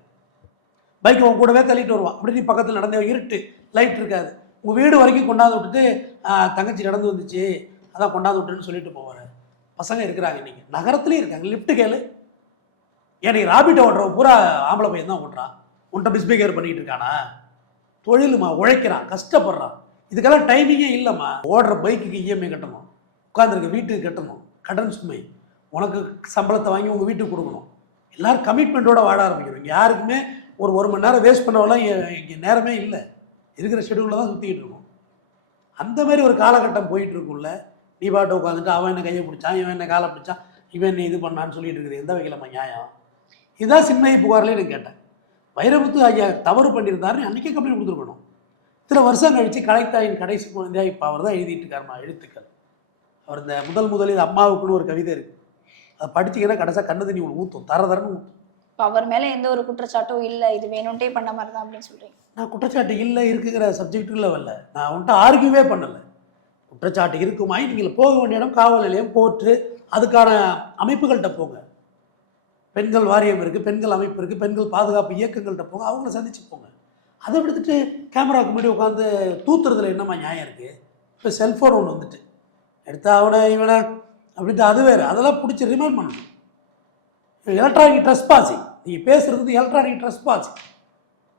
பைக்கை உன் கூடவே தள்ளிட்டு வருவான். அப்படி நீ பக்கத்தில் நடந்தே இருட்டு லைட் இருக்காது. உங்கள் வீடு வரைக்கும் கொண்டாந்து விட்டுட்டு தங்கச்சி நடந்து வந்துச்சு அதான் கொண்டாந்து விட்டுன்னு சொல்லிட்டு போவார். பசங்க இருக்கிறாங்க இன்னைக்கு. நகரத்துலேயும் இருக்காங்க. லிஃப்ட்டு கேளு. ஏன் நீ ஓட்டுற பூரா ஆம்பளை பையன் தான் ஓட்டுறான். உன்ட்ட மிஸ்பிஹேவ் பண்ணிகிட்டு இருக்கானா? தொழிலுமா உழைக்கிறான் கஷ்டப்படுறான். இதுக்கெல்லாம் டைமிங்கே இல்லைம்மா. ஓடுற பைக்குக்கு இஎம்ஐ கட்டணும். உட்காந்துருக்க வீட்டுக்கு கட்டணும். கடன் சுமை. உனக்கு சம்பளத்தை வாங்கி உங்கள் வீட்டுக்கு கொடுக்கணும். எல்லோரும் கமிட்மெண்ட்டோட வாழ ஆரம்பிக்கிறோம். யாருக்குமே ஒரு ஒரு மணி நேரம் வேஸ்ட் பண்ணவெல்லாம் இங்கே நேரமே இல்லை. இருக்கிற ஷெடியூலில் தான் சுற்றிக்கிட்டு இருக்கோம். அந்த மாதிரி ஒரு காலகட்டம் போயிட்டு இருக்கும்ல நீ பாட்டு உட்காந்துட்டு அவன் என்ன கையை பிடிச்சான் இவன் என்ன காலை பிடிச்சான் இவன் என்ன இது பண்ணான்னு சொல்லிட்டு இருக்குது. எந்த வகையிலம்மா நியாயம்? இதுதான் சின்மயி புகார்லேயே எனக்கு கேட்டேன். வைரமுத்து ஐயா தவறு பண்ணியிருந்தாருன்னு அன்றைக்கே கம்ப்ளைண்ட் கொடுத்துருக்கணும். இத்தனை வருஷம் கழித்து கலைத்தாயின் கடைசி குழந்தையா இப்போ அவர் தான் எழுதிட்டு இருக்காருமா எழுத்துக்கள். அவர் இந்த முதல் முதலில் அம்மாவுக்குன்னு ஒரு கவிதை இருக்குது அதை படிச்சீங்கன்னா கடைசியாக கண்ணு தண்ணி ஊற்றும் தர தரன்னு ஊற்றும் இப்போ அவர் மேலே எந்த ஒரு குற்றச்சாட்டும் இல்லை. இது வேணும்ட்டே பண்ண மாதிரி தான் அப்படின்னு சொல்கிறீங்க நான் குற்றச்சாட்டு இல்லை இருக்குங்கிற சப்ஜெக்ட்டுக்குள்ள வரல நான் வந்துட்டு ஆர்கியூவே பண்ணலை. குற்றச்சாட்டு இருக்குமாய் நீங்கள் போக வேண்டிய இடம் காவல் நிலையம் கோர்ட்டு அதுக்கான அமைப்புகள்கிட்ட போங்க. பெண்கள் வாரியம் இருக்குது பெண்கள் அமைப்பு இருக்குது பெண்கள் பாதுகாப்பு இயக்கங்கள்கிட்ட போங்க. அவங்கள சந்திச்சு போங்க. அதை விடுத்துட்டு கேமராவுக்கு முன்னாடி உட்காந்து தூத்துறதுல என்னம்மா நியாயம் இருக்குது இப்போ செல்ஃபோன் ஒன்று வந்துட்டு. எடுத்தா அவனை இவனை அப்படின்ட்டு அது வேறு. அதெல்லாம் பிடிச்சி ரிமைண்ட் பண்ணணும் எலக்ட்ரானிக் ட்ரெஸ் பாசி நீங்கள் பேசுகிறது எலக்ட்ரானிக் ட்ரெஸ் பாசி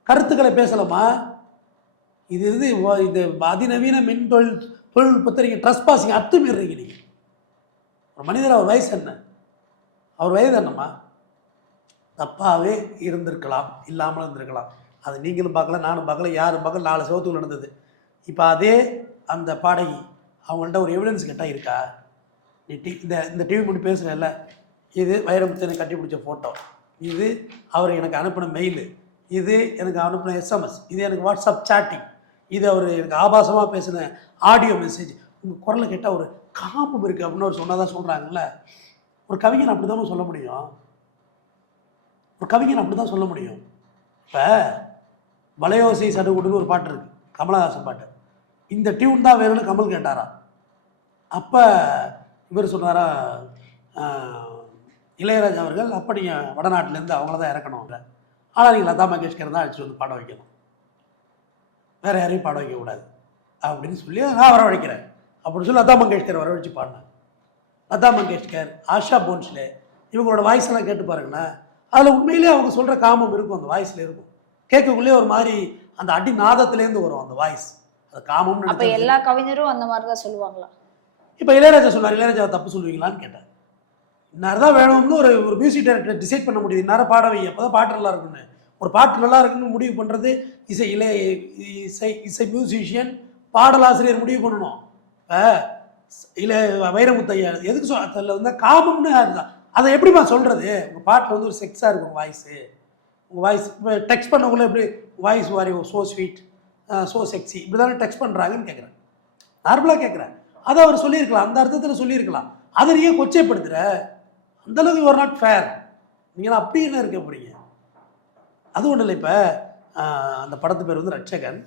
கருத்துக்களை பேசலாமா? இது இது இந்த அதிநவீன மின் தொழில் தொழில்நுட்பத்தை நீங்கள் ட்ரெஸ் பாசிங்க அத்துமீறீங்க நீங்கள் ஒரு மனிதர் அவர் வயசு என்ன? அவர் வயது என்னம்மா? தப்பாகவே இருந்திருக்கலாம் இல்லாமல் இருந்திருக்கலாம். அது நீங்களும் பார்க்கல நானும் பார்க்கல யாரும் பார்க்கல நாலு சோத்துக்குள்ள நடந்தது. இப்போ அதே அந்த பாடகி அவங்கள்ட்ட ஒரு எவிடன்ஸ் கேட்டால் இருக்கா? நீ டி இந்த இந்த டிவி முடி பேசுகிறேன்ல இது வைரமுத்தனை எனக்கு கட்டி பிடிச்ச ஃபோட்டோ இது அவர் எனக்கு அனுப்பின மெயிலு இது எனக்கு அனுப்பின எஸ்எம்எஸ் இது எனக்கு வாட்ஸ்அப் சாட்டிங் இது அவர் எனக்கு ஆபாசமாக பேசின ஆடியோ மெசேஜ் உங்கள் குரலை கேட்டால் ஒரு காமம் இருக்குது அப்படின்னு ஒரு தான் சொல்கிறாங்கல்ல ஒரு கவிஞன் அப்படி தான் சொல்ல முடியும். ஒரு கவிஞன் அப்படி தான் சொல்ல முடியும். இப்போ வளையோசை சடுகுடுன்னு ஒரு பாட்டு இருக்குது கமலஹாசன் பாட்டு. இந்த டியூன் தான் வேணும்னு கமல் கேட்டாரா? அப்போ இவர் சொன்னாரா இளையராஜா அவர்கள் அப்போ நீங்கள் வடநாட்டிலேருந்து அவங்கள தான் இறக்கணும்ன்ற ஆனால் நீங்கள் லதா மங்கேஷ்கர் தான் அடிச்சு வந்து பாட வைக்கணும். வேறு யாரையும் பாட வைக்கக்கூடாது அப்படின்னு சொல்லி நான் வரவழைக்கிறேன். அப்படின்னு சொல்லி லதா மங்கேஷ்கர் வரவழைச்சு பாடினேன் லதா மங்கேஷ்கர் ஆஷா போன்ஸ்லே இவங்களோட வாய்ஸ் எல்லாம் கேட்டு பாருங்களேன். அதில் உண்மையிலேயே அவங்க சொல்கிற காமம் இருக்கும் அந்த வாய்ஸில் இருக்கும். கேட்கக்குள்ளே ஒரு மாதிரி அந்த அடி நாதத்துலேருந்து வரும் அந்த வாய்ஸ். அது காமம்னு எல்லா கவிஞரும் அந்த மாதிரி தான் சொல்லுவாங்களா? இப்போ இளையராஜா சொன்னார் இளையராஜா தப்பு சொல்லுவீங்களான்னு கேட்டேன் இன்னார் தான் வேணும்னு ஒரு ஒரு மியூசிக் டைரக்டர் டிசைட் பண்ண முடியுது. இன்னார பாட வை அப்போ தான் பாட்டு நல்லா இருக்குன்னு ஒரு பாட்டு நல்லா இருக்குன்னு முடிவு பண்ணுறது இசை இளைய இசை இசை மியூசிஷியன் பாடலாசிரியர் முடிவு பண்ணணும். இப்போ இல்லை வைரமுத்தையா எதுக்கு சொல் அதில் வந்து காமம்னு அதுதான். அதை எப்படிம்மா சொல்கிறது உங்கள் பாட்டில் வந்து ஒரு செக்ஸாக இருக்கும் உங்கள் வாய்ஸு உங்கள் வாய்ஸ் இப்போ டெக்ஸ்ட் பண்ணக்குள்ளே எப்படி வாய்ஸ் வாரி ஸோ ஸ்வீட் ஸோ செக்ஸி இப்படி தானே டெக்ஸ்ட் பண்ணுறாங்கன்னு கேட்குறேன் நார்மலாக கேட்குறேன் அதை அவர் சொல்லியிருக்கலாம் அந்த அர்த்தத்தில் சொல்லியிருக்கலாம். அதை நீங்கள் கொச்சைப்படுத்துகிற அந்தளவுக்கு யூஆர் நாட் ஃபேர் நீங்கள் அப்படி என்ன இருக்க போறீங்க? அது ஒன்றும் இல்லை இப்போ அந்த படத்து பேர் வந்து ரட்சகன்.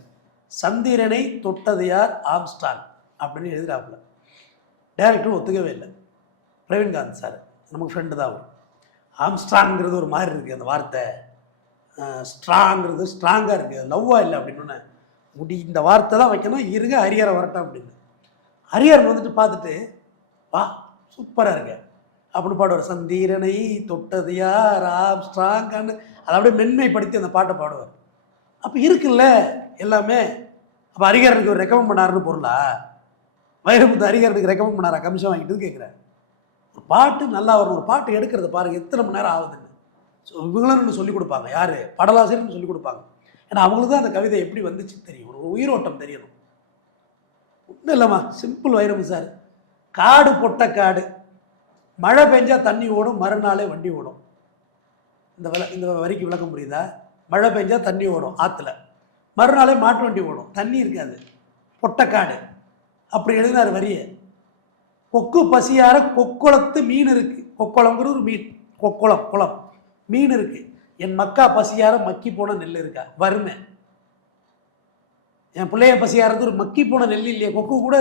சந்திரனை தொட்டது யார் ஆம்ஸ்டாங் அப்படின்னு எழுதுகிறாப்புல டேரக்டரும் ஒத்துக்கவே இல்லை. பிரவீன்காந்த் சார் நமக்கு ஃப்ரெண்டு தான் அவர். ஆம்ஸ்ட்ராங்கிறது ஒரு மாதிரி இருக்குது அந்த வார்த்தை. ஸ்ட்ராங்கிறது ஸ்ட்ராங்காக இருக்குது லவ்வாக இல்லை அப்படின்னு முடி இந்த வார்த்தை தான் வைக்கணும் இருங்க அரியரை வரட்டும் அப்படின்னு. ஹரியார் வந்துட்டு பார்த்துட்டு வா சூப்பராக இருக்க. அப்படின்னு பாடுவார் சந்தீரனை தொட்டது யார்? ஆம்ஸ்ட்ராங்கான்னு. அதை அப்படியே மென்மைப்படுத்தி அந்த பாட்டை பாடுவார். அப்போ இருக்குல்ல எல்லாமே. அப்போ ஹரிகரனுக்கு ஒரு ரெக்கமெண்ட் பண்ணாருன்னு பொருளா? வைரமுத்து ஹரிகரனுக்கு ரெக்கமெண்ட் பண்ணாரா? கமிஷன் வாங்கிட்டு கேட்குறேன் ஒரு பாட்டு நல்லா வரும். ஒரு பாட்டு எடுக்கிறத பாருங்க எத்தனை மணி நேரம் ஆகுதுன்னு. ஸோ இவங்களும் சொல்லிக் கொடுப்பாங்க. யார்? படலாசிரியர்னு சொல்லிக் கொடுப்பாங்க. ஏன்னா அவங்களுக்கு தான் அந்த கவிதை எப்படி வந்துச்சு தெரியும். ஒரு உயிரோட்டம் தெரியணும். ஒன்றும் இல்லைம்மா சிம்பிள் வைரமு சார் காடு பொட்ட காடு. மழை பெஞ்சால் தண்ணி ஓடும் மறுநாளே வண்டி ஓடும். இந்த வில இந்த வரிக்கு விளக்க முடியுதா மழை பெஞ்சால் தண்ணி ஓடும் ஆற்றுல மறுநாளே மாட்டு வண்டி ஓடும். தண்ணி இருக்காது. பொட்டக்காடு அப்படி எழுதினார் வரியை. கொக்கு பசியார கொக்குளத்து மீன் இருக்குது கொக்குளம்ங்கிற ஒரு மீன். கொக்குளம் குளம். மீன் இருக்குது என் மக்கா பசியார மக்கி போன நெல் இருக்கா? வறுமை. என் பிள்ளைய பசியாரது ஒரு மக்கி போன நெல் இல்லையே கொக்கு கூட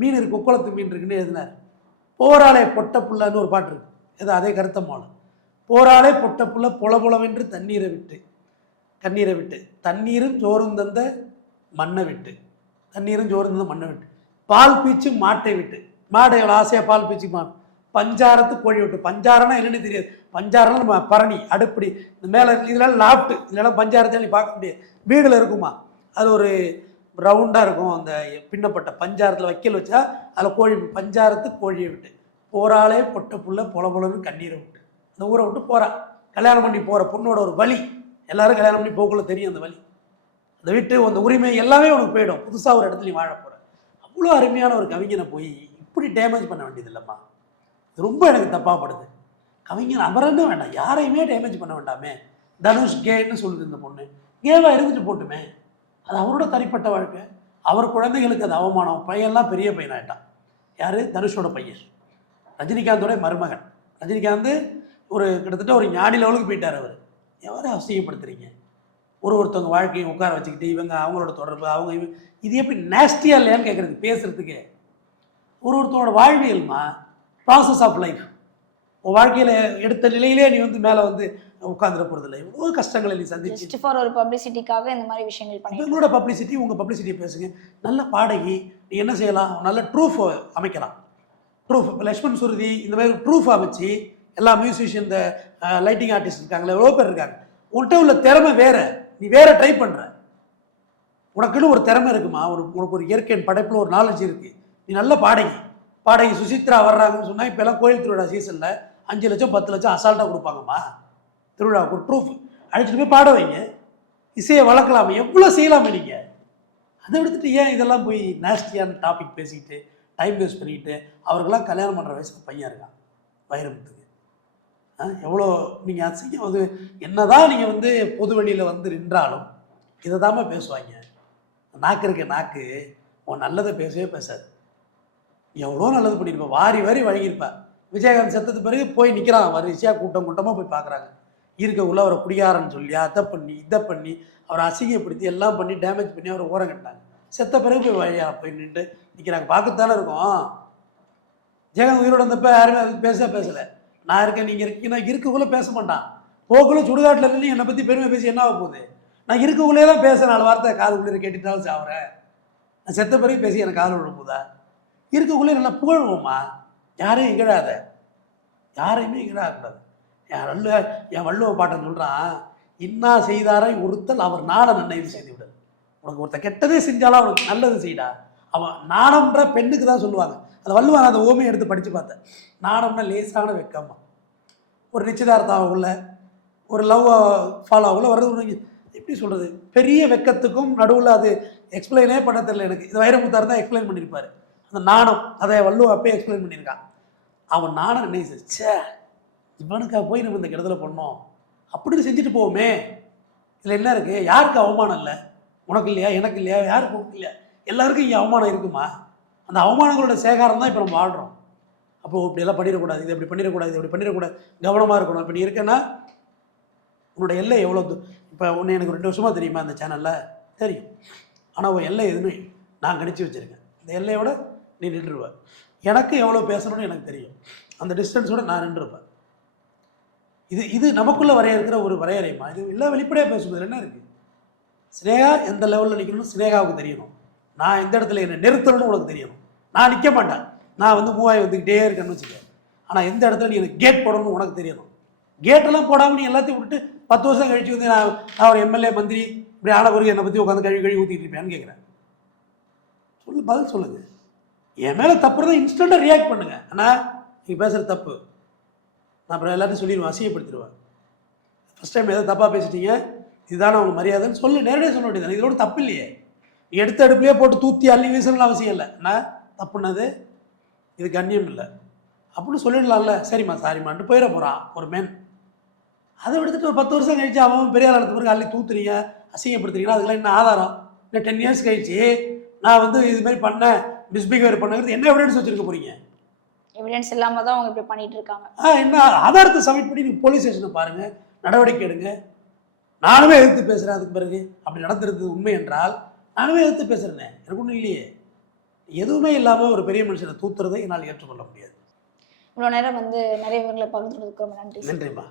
மீன் இருக்கு கொக்குளத்து மீன் இருக்குன்னு எழுதினார். போராளே பொட்ட புள்ளன்னு ஒரு பாட்டு இருக்கு. ஏதோ அதே கருத்தமான போராளே பொட்ட புள்ள புல புலவென்று தண்ணீரை விட்டு கண்ணீரை விட்டு. தண்ணீரும் சோறும் தந்த மண்ணை விட்டு. தண்ணீரும் சோறும் தந்த மண்ணை விட்டு. பால் பீச்சு மாட்டை விட்டு. மாடை எவ்வளோ ஆசையாக பால் பீச்சு மா பஞ்சாரத்து கோழி விட்டு. பஞ்சாரம்னா என்னென்னு தெரியாது. பஞ்சாரம்னா நம்ம பரணி அடுப்படி. இந்த மேலே இதெல்லாம் லாப்ட்டு இதெல்லாம் பஞ்சாரத்தை நீ பார்க்க முடியாது. வீடில் இருக்குமா? அது ஒரு ரவுண்டாக இருக்கும். அந்த பின்னப்பட்ட பஞ்சாரத்தில் வைக்கல் வச்சா அதில் கோழி பஞ்சாரத்து கோழியை விட்டு. போராளே பொட்ட புள்ள பொல பொலன்னு கண்ணீரை விட்டு. அந்த ஊரை விட்டு போகிறான் கல்யாணம் பண்ணி போகிற பொண்ணோட ஒரு வழி. எல்லாரும் கல்யாணம் பண்ணி போக்குள்ள தெரியும் அந்த வழி. அந்த வீட்டு அந்த உரிமை எல்லாமே உனக்கு போயிடும். புதுசாக ஒரு இடத்துல நீ வாழ போகிற அவ்வளோ அருமையான ஒரு கவிஞனை போய் இப்படி டேமேஜ் பண்ண வேண்டியது இல்லைம்மா. இது ரொம்ப எனக்கு தப்பாகப்படுது கவிஞன் அமரன்னு வேண்டாம். யாரையுமே டேமேஜ் பண்ண வேண்டாமே. தனுஷ் கேன்னு சொல்லுது இந்த பொண்ணு. கேவா இருந்துட்டு போட்டுமே. அது அவரோட தனிப்பட்ட வாழ்க்கை. அவர் குழந்தைகளுக்கு அது அவமானம். பையன்லாம் பெரிய பையனாயிட்டான். யார்? தனுஷோட பையன். ரஜினிகாந்தோட மருமகன். ரஜினிகாந்த் ஒரு கிட்டத்தட்ட ஒரு ஞானி லெவலுக்கு போயிட்டார் அவர். எவரை அவசியப்படுத்துறீங்க ஒரு ஒருத்தவங்க வாழ்க்கையை உட்கார வச்சுக்கிட்டு இவங்க அவங்களோட தொடர்பு அவங்க இவங்க இது எப்படி நேஸ்டியாக இல்லையான்னு கேட்குறது பேசுகிறதுக்கு ஒரு ஒருத்தரோட வாழ்வியல்மா ப்ராசஸ் ஆஃப் லைஃப் உன் வாழ்க்கையில் எடுத்த நிலையிலே நீ வந்து மேலே வந்து உட்காந்துட போகிறதில்ல எவ்வளோ கஷ்டங்களை நீ சந்திச்சு. ஃபார் ஒரு பப்ளிசிட்டிக்காக இந்த மாதிரி விஷயங்கள் பண்ணி உங்களோட பப்ளிசிட்டி உங்கள் பப்ளிசிட்டி பேசுங்க. நல்ல பாடகி நீ என்ன செய்யலாம்? நல்ல ட்ரூஃப் அமைக்கலாம். ட்ரூஃப் லக்ஷ்மண் சுருதி இந்த மாதிரி ட்ரூஃப் அமைச்சு எல்லா மியூசிஷியன் இந்த லைட்டிங் ஆர்டிஸ்ட் இருக்காங்களே எவ்வளோ பேர் இருக்காங்க. உன்கிட்ட உள்ள திறமை வேற. நீ வேற ட்ரை பண்ணுற உனக்குன்னு ஒரு திறமை இருக்குமா? ஒரு உனக்கு ஒரு இயற்கையின் படைப்பில் ஒரு நாலேஜ் இருக்குது நீ நல்ல பாடகி. பாடகி சுசித்ரா வர்றாங்கன்னு சொன்னால் இப்போ எல்லாம் கோயில் திருவிழா சீசனில் அஞ்சு லட்சம் பத்து லட்சம் அசால்ட்டாக கொடுப்பாங்கம்மா. திருவிழாவுக்கு ப்ரூஃப் அழைச்சிட்டு போய் பாட வைங்க. இசையை வளர்க்கலாமே. எவ்வளோ செய்யலாமே நீங்கள் அதை விடுத்துட்டு ஏன் இதெல்லாம் போய் நேஸ்டியான டாபிக் பேசிக்கிட்டு டைம் வேஸ்ட் பண்ணிக்கிட்டு அவர்களாம் கல்யாணம் பண்ணுற வயசுக்கு பையன் இருக்கான் வைரமுத்துக்கு. ஆ எவ்வளோ நீங்கள் அசிங்கம். என்ன தான் நீங்கள் வந்து பொது வழியில் வந்து நின்றாலும் இதை தாம்மா பேசுவாங்க. நாக்கு இருக்க நாக்கு உன் நல்லதை பேசவே பேசாது. எவ்வளோ நல்லது பண்ணியிருப்பேன் வாரி வாரி வழங்கியிருப்பேன் விஜயகாந்த் செத்தது பிறகு போய் நிற்கிறான் வரிசையாக கூட்டம் கூட்டமாக போய் பார்க்குறாங்க. இருக்க உள்ள அவரை குடிகாரன்னு சொல்லி அதை பண்ணி இதை பண்ணி அவரை அசிங்கப்படுத்தி எல்லாம் பண்ணி டேமேஜ் பண்ணி அவரை ஓரம் கட்டினாங்க. செத்த பிறகு போய் வழியா போய் நின்று நிற்கிறாங்க பார்க்கத்தானே இருக்கும். ஜெகன் உயிரோட இருந்தப்ப யாருமே அது பேச பேசலை. நான் இருக்கேன் நீங்கள் இருக்கீங்கன்னா இருக்கக்குள்ளே பேச மாட்டான். போக்குள்ள சுடுகாட்டில் இருந்து என்னை பற்றி பெருமை பேசி என்ன ஆக போகுது? நான் இருக்கக்குள்ளே தான் பேச நாலு வார்த்தை காதுக்குள்ளே கேட்டுட்டாலும் சாவுறேன் நான் செத்த பிறகு பேசி எனக்கு காது விழும்போதா இருக்கக்குள்ளே நல்லா புகழ்வோமா? யாரையும் இகழாத. யாரையுமே இகழாக்கூடாது என் வள்ளுவ என் வள்ளுவ பாட்டன் சொல்கிறான் இன்னா செய்தாரை ஒருத்தல் அவர் நாட நன்மைது செய்து விடல்? உனக்கு ஒருத்தன் கெட்டதே செஞ்சாலும் அவனுக்கு நல்லது செய்டா. அவன் நாணம்ன்ற பெண்ணுக்கு தான் சொல்லுவாங்க. அந்த வள்ளுவன் அந்த ஓமையை எடுத்து படித்து பார்த்தேன். நாணம்னா லேசான வெக்கம்மா ஒரு நிச்சயதார்த்தம் ஆகக்குள்ள ஒரு லவ் ஃபாலோ ஆகக்குள்ள வர்றது எப்படி சொல்கிறது பெரிய வெக்கத்துக்கும் நடுவில் அது எக்ஸ்பிளைனே பண்ண தெரியல எனக்கு. இது வைரமுத்தார் தான் எக்ஸ்பிளைன் பண்ணியிருப்பார் அந்த நாணம் அதை வள்ளுவ அப்பயே எக்ஸ்பிளைன் பண்ணியிருக்கான். அவன் நாணம் நினைச்சு சே இவனுக்கா போய் நம்ம இந்த கெடுதலை பண்ணோம். அப்படின்னு செஞ்சுட்டு போவோமே. இதில் என்ன இருக்குது யாருக்கு அவமானம் இல்லை? உனக்கு இல்லையா? எனக்கு இல்லையா? யாருக்கு உனக்கு இல்லையா? எல்லாருக்கும் இங்கே அவமானம் இருக்குமா? அந்த அவமானங்களோட சேகாரம் தான் இப்போ நம்ம வாழ்கிறோம் அப்போ இப்படியெல்லாம் பண்ணிடக்கூடாது இது இப்படி பண்ணிடக்கூடாது இது இப்படி பண்ணிடக்கூடாது. கவனமாக இருக்கணும். இப்படி இருக்கேன்னா உன்னோட எல்லை எவ்வளோ இப்போ ஒன்று எனக்கு ரெண்டு வருஷமாக தெரியுமா அந்த சேனலில் தெரியும். ஆனால் உன் எல்லை எதுன்னு நான் கணிச்சு வச்சுருக்கேன். இந்த எல்லையோட நீ நின்றுருவ எனக்கு எவ்வளோ பேசணும்னு எனக்கு தெரியும். அந்த டிஸ்டன்ஸோட நான் நின்றுருப்பேன். இது இது நமக்குள்ளே வரையறுக்கிற ஒரு வரையறைமா இது எல்லாம் வெளிப்படையாக பேசும்போது என்ன இருக்குது ஸ்னேகா எந்த லெவலில் நிற்கணும்னு ஸ்னேகாவுக்கு தெரியணும். நான் எந்த இடத்துல என்னை நிறுத்தணும்னு உனக்கு தெரியணும். நான் நிற்க மாட்டேன். நான் வந்து மூவாய் வந்துக்கிட்டே இருக்கேன்னு வச்சுக்கேன் ஆனால் எந்த இடத்துல நீ எனக்கு கேட் போடணும்னு உனக்கு தெரியணும். கேட்டெல்லாம் போடாமல் நீ எல்லாத்தையும் விட்டுட்டு பத்து வருஷம் கழிச்சு வந்து நான் நான் ஒரு எம்எல்ஏ மந்திரி இப்படி ஆன பிறகு என்னை பற்றி உட்காந்து கழுவி கழுவி ஊற்றிட்டு இருப்பேன்னு கேட்குறேன் சொல்லு பதில் சொல்லுங்கள் என் மேலே தப்பு தான் இன்ஸ்டண்ட்டாக ரியாக்ட் பண்ணுங்க. அண்ணா நீங்கள் பேசுகிற தப்பு. நான் அப்புறம் எல்லாத்தையும் சொல்லிடுவேன் அசியப்படுத்திடுவேன் ஃபஸ்ட் டைம் ஏதோ தப்பாக பேசிட்டீங்க. இதுதானே அவங்க மரியாதைன்னு சொல்லு. நேரடியாக சொல்ல வேண்டியது இதோட தப்பு இல்லையே. நீ எடுத்த அடுப்புலேயே போட்டு தூத்தி அள்ளி வீசணும்னு அவசியம் இல்லை. அண்ணா தப்புனது இது கண்ணியம் இல்லை. அப்படின்னு சொல்லிடலாம்ல. சரிம்மா சாரிம்மான்ட்டு போயிட போகிறான் ஒரு மேன் அதை விடுத்துட்டு ஒரு பத்து வருஷம் கழிச்சு அவன் பெரிய ஆள் பிறகு அள்ளி தூத்துறீங்க அசிங்கப்படுத்துறீங்கன்னா அதுக்கெல்லாம் என்ன ஆதாரம்? இன்னும் டென் இயர்ஸ் கழிச்சு நான் வந்து இது மாதிரி பண்ணேன். மிஸ்பிஹேவியர் பண்ணுங்கிறது என்ன எவிடன்ஸ் வச்சுருக்க போகிறீங்க எவிடன்ஸ் இல்லாம தான் அவங்க இப்படி பண்ணிட்டு இருக்காங்க. ஆ என்ன ஆதாரத்தை சப்மிட் பண்ணி நீங்கள் போலீஸ் ஸ்டேஷனை பாருங்கள் நடவடிக்கை எடுங்க. நானுமே எதிர்த்து பேசுகிறேன் அதுக்கு பிறகு அப்படி நடந்திருந்தது உண்மை என்றால் நானுமே எதிர்த்து பேசுகிறேனே எனக்கு ஒன்றும் இல்லையே. எதுவுமே இல்லாமல் ஒரு பெரிய மனுஷனை தூத்துறதை என்னால் ஏற்றுக்கொள்ள முடியாது. இவ்வளோ நேரம் வந்து நிறைய விவரங்களை பகிர்ந்துறதுக்கு ரொம்ப நன்றி நன்றிம்மா.